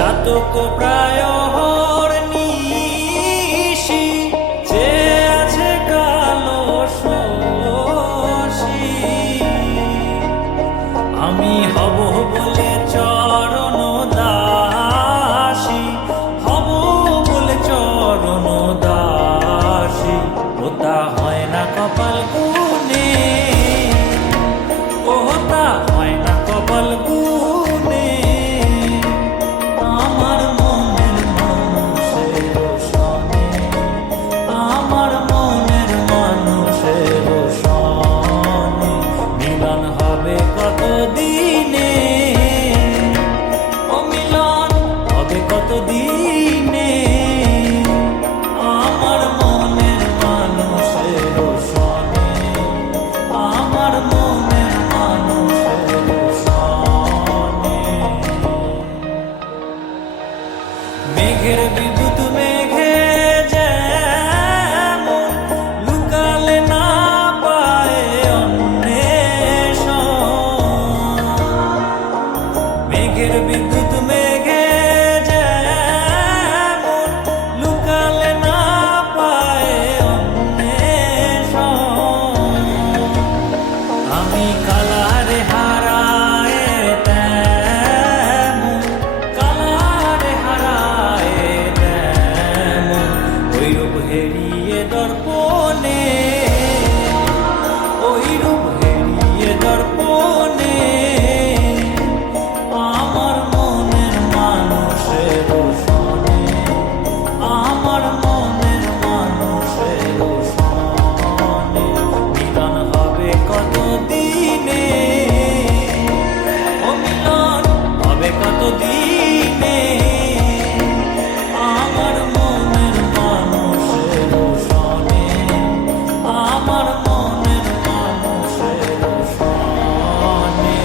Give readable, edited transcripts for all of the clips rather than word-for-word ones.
চাতক প্রায় নিশি যে আছে কালো শশী আমি হব বলে চরণ দাসী হব বলে চরণ দাসী ওটা হয় না কপাল গুনে ওটা হয় না কপাল গুনে আমার মনের মানুষের সনে আমার মনের মানুষের সনে মিলন হবে কত দিনে ও মিলন হবে কত দিনে আমার মনের মানুষের সনে আমার মনের মানুষের সনে মেঘের বিদ্যুৎ মেঘে যেমন লুকালে না পায় অন্বেষণ মেঘের বিদ্যুৎ মেঘে যেমন লুকালে না পায় অন্বেষণ আমি কালারে হারায় তেমন কালারে হারায় তেমন ওই রূপ হেরিয়ে দর্পণে ওই রূপ হেরিয়ে দর্পণে আমার মনের মানুষের সনে আমার মনের মানুষের সনে মিলন হবে কত দিনে ও মিলন হবে কত দিনে আমার মনের মানুষের সনে আমার মনের মানুষের সনে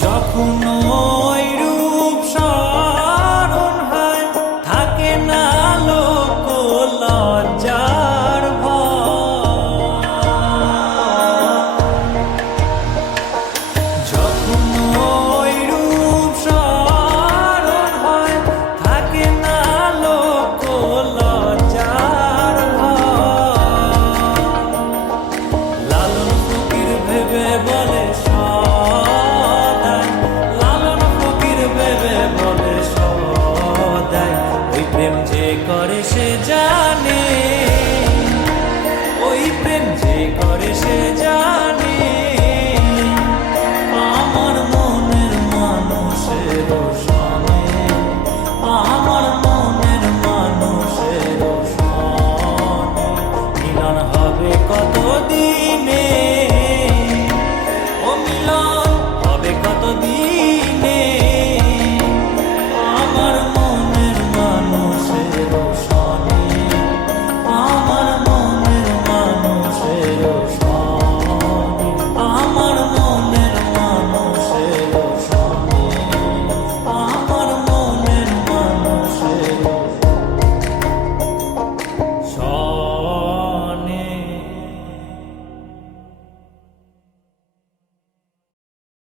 যখন ওই রূপ স্মরণ হয় থাকে না লোক লজ্জার ভয় যখন ওই রূপ স্মরণ হয় থাকে না লোক লজ্জার ভয় লালন ফকির ভেবে বলে সদাই লালন ফকির ভেবে বলে সদাই ওই প্রেম যে করে সে জানে ওই প্রেম যে করে সে জানে